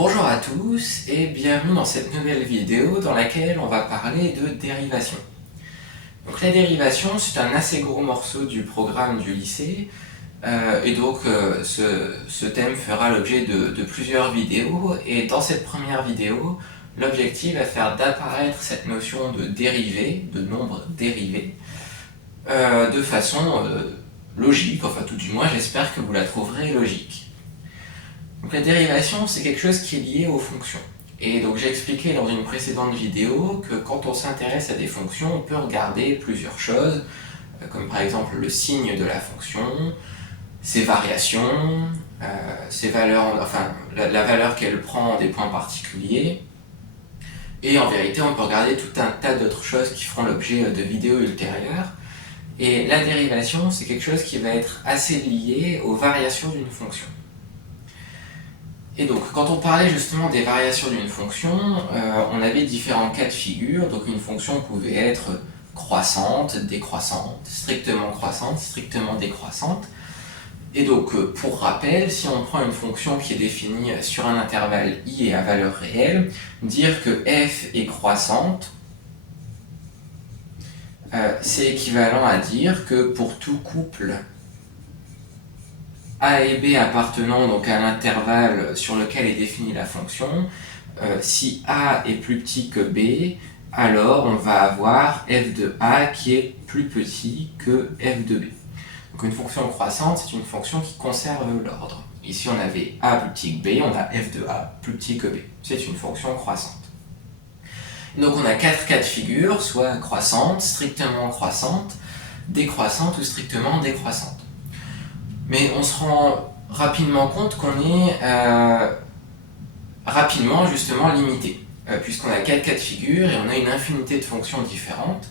Bonjour à tous et bienvenue dans cette nouvelle vidéo dans laquelle on va parler de dérivation. Donc la dérivation, c'est un assez gros morceau du programme du lycée ce thème fera l'objet de plusieurs vidéos, et dans cette première vidéo, l'objectif va faire d'apparaître cette notion de dérivée, de nombre dérivé, de façon logique, enfin tout du moins j'espère que vous la trouverez logique. Donc la dérivation, c'est quelque chose qui est lié aux fonctions. Et donc j'ai expliqué dans une précédente vidéo que quand on s'intéresse à des fonctions, on peut regarder plusieurs choses, comme par exemple le signe de la fonction, ses variations, ses valeurs, enfin la valeur qu'elle prend en des points particuliers. Et en vérité, on peut regarder tout un tas d'autres choses qui feront l'objet de vidéos ultérieures. Et la dérivation, c'est quelque chose qui va être assez lié aux variations d'une fonction. Et donc, quand on parlait justement des variations d'une fonction, on avait différents cas de figure. Donc une fonction pouvait être croissante, décroissante, strictement décroissante. Et donc, pour rappel, si on prend une fonction qui est définie sur un intervalle i et à valeur réelle, dire que f est croissante, c'est équivalent à dire que pour tout couple a et b appartenant donc à l'intervalle sur lequel est définie la fonction, si a est plus petit que b, alors on va avoir f de a qui est plus petit que f de b. Donc une fonction croissante, c'est une fonction qui conserve l'ordre. Ici on avait a plus petit que b, on a f de a plus petit que b. C'est une fonction croissante. Donc on a 4 cas de figure, soit croissante, strictement croissante, décroissante ou strictement décroissante. Mais on se rend rapidement compte qu'on est rapidement justement limité, puisqu'on a 4 cas de figure et on a une infinité de fonctions différentes.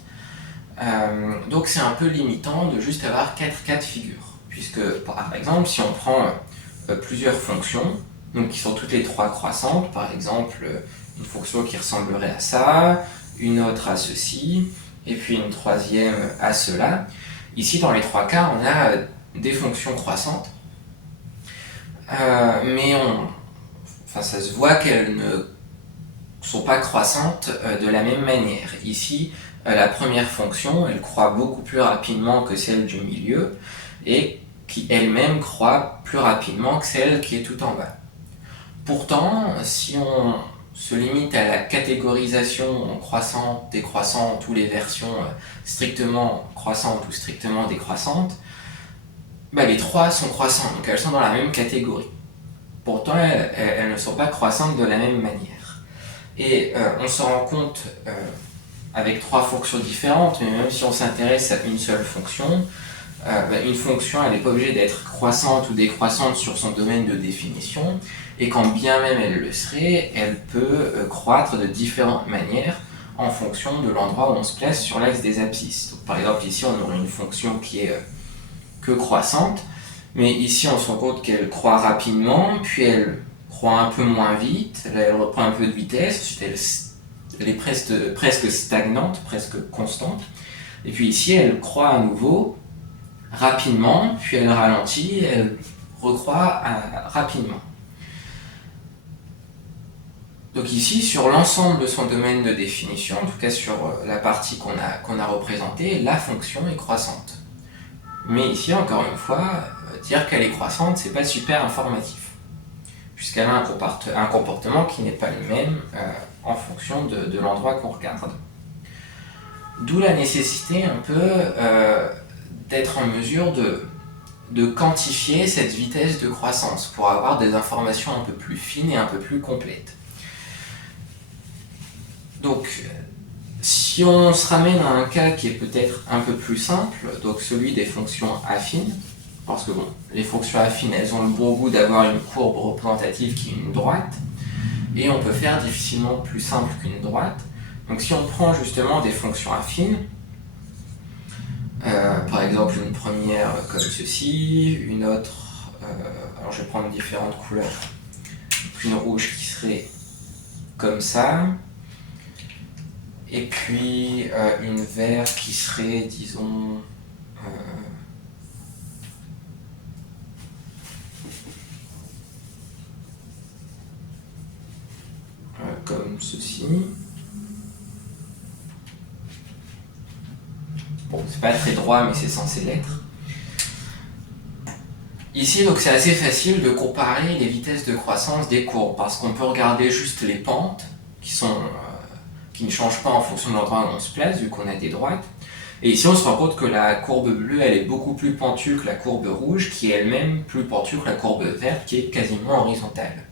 Donc c'est un peu limitant de juste avoir 4 cas de figure, puisque par exemple si on prend plusieurs fonctions, donc qui sont toutes les 3 croissantes, par exemple une fonction qui ressemblerait à ça, une autre à ceci, et puis une troisième à cela. Ici dans les 3 cas on a des fonctions croissantes, mais ça se voit qu'elles ne sont pas croissantes de la même manière. Ici, la première fonction, elle croît beaucoup plus rapidement que celle du milieu, et qui elle-même croît plus rapidement que celle qui est tout en bas. Pourtant, si on se limite à la catégorisation en croissante, décroissante, ou les versions strictement croissantes ou strictement décroissantes, les 3 sont croissantes, donc elles sont dans la même catégorie. Pourtant, elles ne sont pas croissantes de la même manière. Et on se rend compte avec 3 fonctions différentes, mais même si on s'intéresse à une seule fonction, une fonction elle n'est pas obligée d'être croissante ou décroissante sur son domaine de définition, et quand bien même elle le serait, elle peut croître de différentes manières en fonction de l'endroit où on se place sur l'axe des abscisses. Donc, par exemple ici on aurait une fonction qui est que croissante, mais ici on se rend compte qu'elle croît rapidement, puis elle croît un peu moins vite, là elle reprend un peu de vitesse, ensuite elle est presque stagnante, presque constante, et puis ici elle croît à nouveau rapidement, puis elle ralentit, elle recroît rapidement. Donc ici, sur l'ensemble de son domaine de définition, en tout cas sur la partie qu'on a représentée, la fonction est croissante. Mais ici, encore une fois, dire qu'elle est croissante, c'est pas super informatif, puisqu'elle a un comportement qui n'est pas le même en fonction de l'endroit qu'on regarde. D'où la nécessité un peu d'être en mesure de quantifier cette vitesse de croissance pour avoir des informations un peu plus fines et un peu plus complètes. Donc, si on se ramène à un cas qui est peut-être un peu plus simple, donc celui des fonctions affines, parce que les fonctions affines, elles ont le bon goût d'avoir une courbe représentative qui est une droite, et on peut faire difficilement plus simple qu'une droite. Donc si on prend justement des fonctions affines, par exemple une première comme ceci, une autre, alors je vais prendre différentes couleurs, une rouge qui serait comme ça, et puis une verte qui serait, disons, comme ceci. Bon, c'est pas très droit, mais c'est censé l'être. Ici, donc c'est assez facile de comparer les vitesses de croissance des courbes, parce qu'on peut regarder juste les pentes, qui ne changent pas en fonction de l'endroit où on se place, vu qu'on a des droites. Et ici, on se rend compte que la courbe bleue, elle est beaucoup plus pentue que la courbe rouge, qui est elle-même plus pentue que la courbe verte, qui est quasiment horizontale.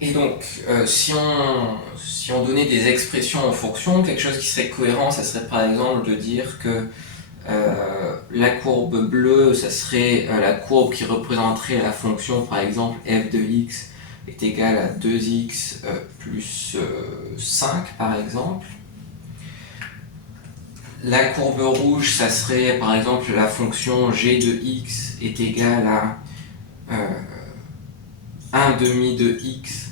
Et donc, si on donnait des expressions en fonction, quelque chose qui serait cohérent, ça serait par exemple de dire que la courbe bleue, ça serait la courbe qui représenterait la fonction, par exemple, f de x est égale à 2x plus 5, par exemple. La courbe rouge, ça serait, par exemple, la fonction g de x est égale à 1 demi de x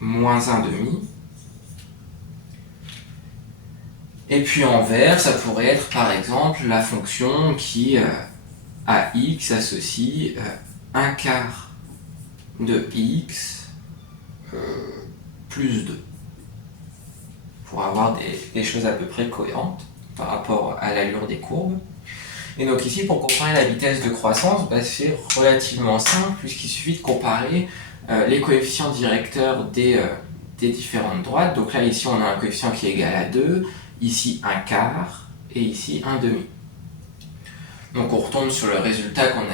moins 1 demi. Et puis en vert, ça pourrait être par exemple la fonction qui à x associe 1 quart de x plus 2. Pour avoir des choses à peu près cohérentes par rapport à l'allure des courbes. Et donc ici, pour comparer la vitesse de croissance, c'est relativement simple puisqu'il suffit de comparer les coefficients directeurs des différentes droites. Donc là, ici, on a un coefficient qui est égal à 2, ici 1 quart, et ici 1 demi. Donc on retombe sur le résultat qu'on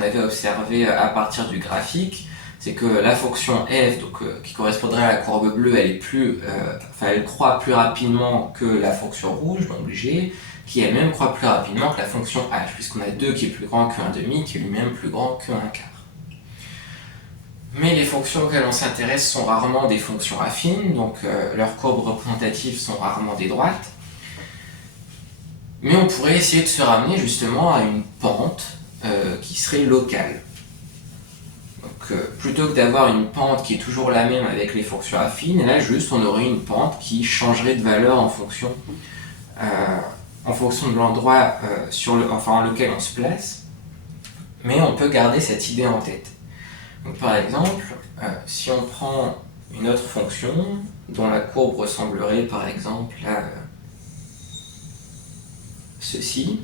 avait observé à partir du graphique, c'est que la fonction f, qui correspondrait à la courbe bleue, elle croît plus rapidement que la fonction rouge, donc g, qui elle-même croît plus rapidement que la fonction h, puisqu'on a 2 qui est plus grand que 1 demi, qui est lui-même plus grand que 1 quart. Mais les fonctions auxquelles on s'intéresse sont rarement des fonctions affines, donc leurs courbes représentatives sont rarement des droites. Mais on pourrait essayer de se ramener justement à une pente qui serait locale. Donc plutôt que d'avoir une pente qui est toujours la même avec les fonctions affines, et là juste on aurait une pente qui changerait de valeur en fonction de l'endroit lequel on se place. Mais on peut garder cette idée en tête. Donc, par exemple, si on prend une autre fonction dont la courbe ressemblerait par exemple à ceci,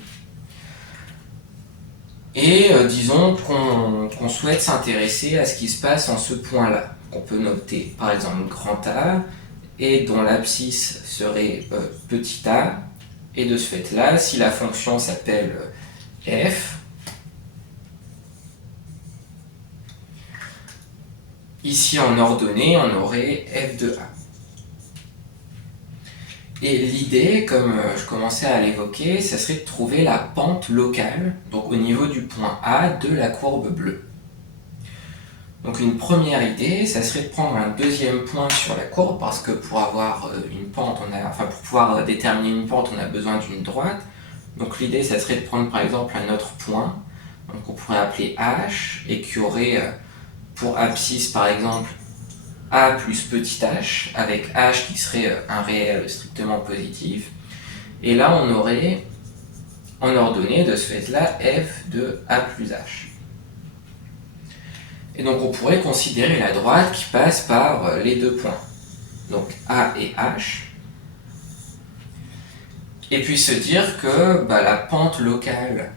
et disons qu'on souhaite s'intéresser à ce qui se passe en ce point-là. On peut noter par exemple grand A, et dont l'abscisse serait petit a, et de ce fait-là, si la fonction s'appelle f, ici en ordonnée, on aurait f de a. Et l'idée, comme je commençais à l'évoquer, ça serait de trouver la pente locale, donc au niveau du point A de la courbe bleue. Donc une première idée, ça serait de prendre un deuxième point sur la courbe, parce que pour avoir une pente, pour pouvoir déterminer une pente, on a besoin d'une droite. Donc l'idée, ça serait de prendre par exemple un autre point, donc on pourrait appeler h, et qui aurait pour abscisse par exemple a plus petit h, avec h qui serait un réel strictement positif. Et là, on aurait en ordonnée de ce fait-là f de a plus h. Et donc on pourrait considérer la droite qui passe par les deux points, donc a et h, et puis se dire que la pente locale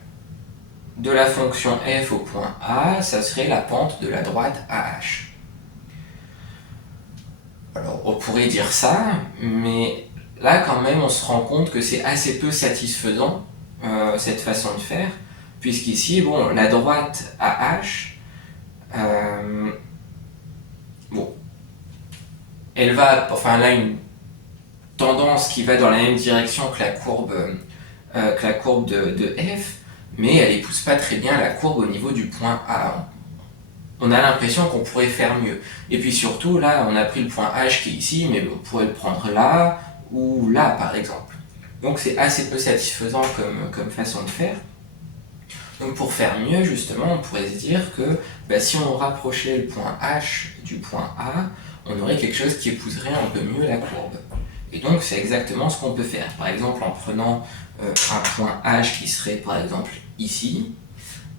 de la fonction f au point A, ça serait la pente de la droite AH. Alors on pourrait dire ça, mais là quand même on se rend compte que c'est assez peu satisfaisant cette façon de faire, puisqu'ici, la droite AH, elle a une tendance qui va dans la même direction que la courbe de f, mais elle n'épouse pas très bien la courbe au niveau du point A. On a l'impression qu'on pourrait faire mieux. Et puis surtout, là, on a pris le point H qui est ici, mais on pourrait le prendre là, ou là, par exemple. Donc c'est assez peu satisfaisant comme façon de faire. Donc pour faire mieux, justement, on pourrait se dire que si on rapprochait le point H du point A, on aurait quelque chose qui épouserait un peu mieux la courbe. Et donc c'est exactement ce qu'on peut faire. Par exemple, en prenant un point H qui serait par exemple ici,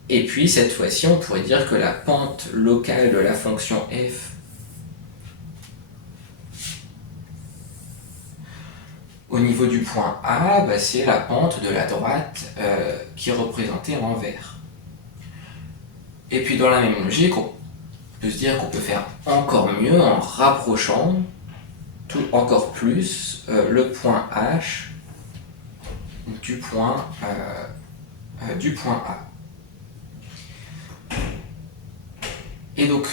et puis cette fois-ci on pourrait dire que la pente locale de la fonction f Au niveau du point A, bah, c'est la pente de la droite qui est représentée en vert. Et puis dans la même logique, on peut se dire qu'on peut faire encore mieux en rapprochant encore plus le point H du point A. Et donc,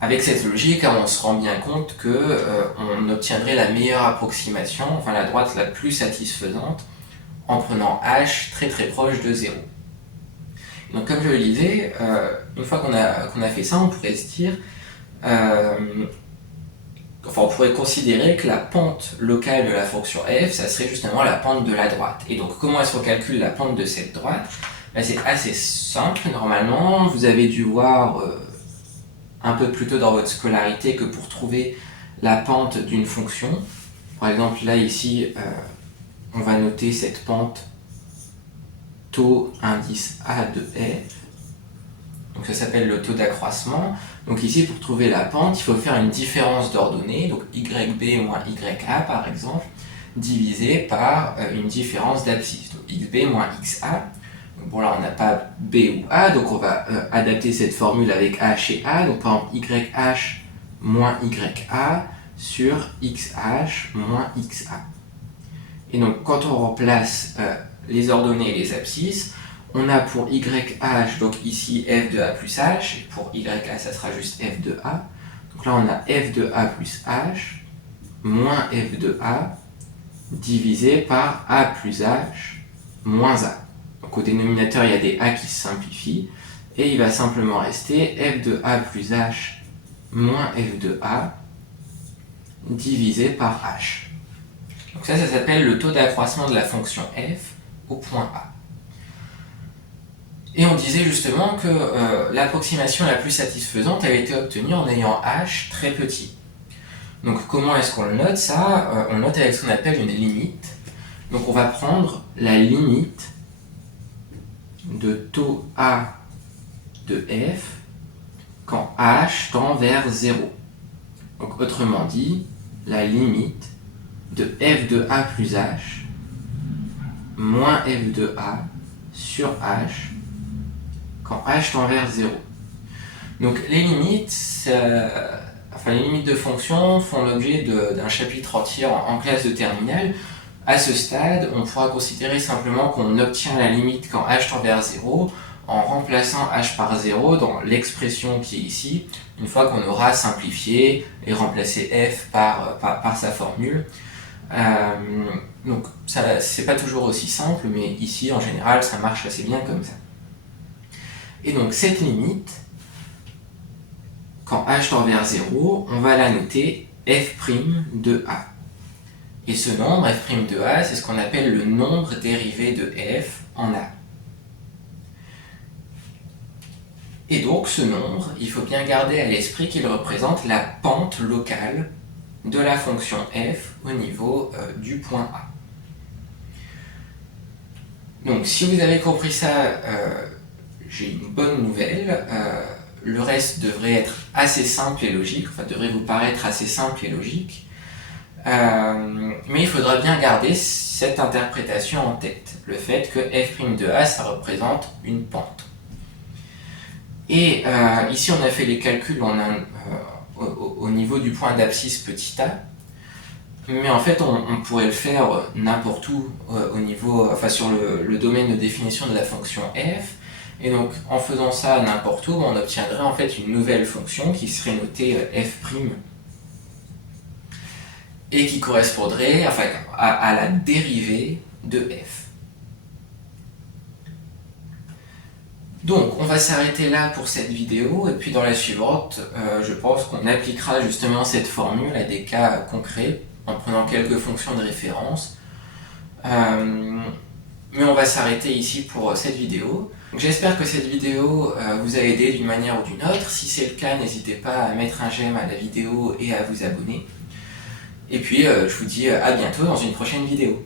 avec cette logique, on se rend bien compte qu'on obtiendrait la meilleure approximation, enfin la droite la plus satisfaisante, en prenant H très très proche de 0. Donc comme je le disais, une fois qu'on a fait ça, on pourrait se dire, on pourrait considérer que la pente locale de la fonction f, ça serait justement la pente de la droite. Et donc comment est-ce qu'on calcule la pente de cette droite? Ben, c'est assez simple, normalement, vous avez dû voir un peu plus tôt dans votre scolarité que pour trouver la pente d'une fonction, par exemple là ici, on va noter cette pente taux indice A de f, donc ça s'appelle le taux d'accroissement. Donc ici, pour trouver la pente, il faut faire une différence d'ordonnée, donc YB moins YA par exemple, divisé par une différence d'abscisse, donc XB moins XA. Donc bon là on n'a pas B ou A, donc on va adapter cette formule avec H et A, donc par exemple YH moins YA sur XH moins XA. Et donc quand on remplace les ordonnées et les abscisses, on a pour YH, donc ici f de A plus H, et pour YA ça sera juste f de A. Donc là on a f de A plus H moins f de A divisé par A plus H moins A. Donc au dénominateur il y a des A qui se simplifient, et il va simplement rester f de A plus H moins f de A divisé par H. Donc ça s'appelle le taux d'accroissement de la fonction f au point A. Et on disait justement que l'approximation la plus satisfaisante avait été obtenue en ayant h très petit. Donc comment est-ce qu'on le note ça? On le note avec ce qu'on appelle une limite. Donc on va prendre la limite de taux A de f quand h tend vers 0. Donc autrement dit, la limite de f de A plus H moins f de A sur H quand h tend vers 0. Donc les limites, les limites de fonctions font l'objet d'un chapitre entier en classe de terminale. À ce stade, on pourra considérer simplement qu'on obtient la limite quand h tend vers 0 en remplaçant h par 0 dans l'expression qui est ici, une fois qu'on aura simplifié et remplacé f par sa formule. Donc c'est pas toujours aussi simple, mais ici en général ça marche assez bien comme ça. Et donc cette limite, quand h tend vers 0, on va la noter f' de A. Et ce nombre, f' de A, c'est ce qu'on appelle le nombre dérivé de f en A. Et donc ce nombre, il faut bien garder à l'esprit qu'il représente la pente locale de la fonction f au niveau du point A. Donc si vous avez compris ça, j'ai une bonne nouvelle. Le reste devrait être assez simple et logique, enfin devrait vous paraître assez simple et logique. Mais il faudra bien garder cette interprétation en tête, le fait que f' de A, ça représente une pente. Et ici, on a fait les calculs au niveau du point d'abscisse petit a, mais en fait, on pourrait le faire n'importe où au niveau, sur le domaine de définition de la fonction f. Et donc, en faisant ça n'importe où, on obtiendrait en fait une nouvelle fonction qui serait notée f' et qui correspondrait à la dérivée de f. Donc, on va s'arrêter là pour cette vidéo, et puis dans la suivante, je pense qu'on appliquera justement cette formule à des cas concrets, en prenant quelques fonctions de référence. Mais on va s'arrêter ici pour cette vidéo. J'espère que cette vidéo vous a aidé d'une manière ou d'une autre. Si c'est le cas, n'hésitez pas à mettre un j'aime à la vidéo et à vous abonner. Et puis, je vous dis à bientôt dans une prochaine vidéo.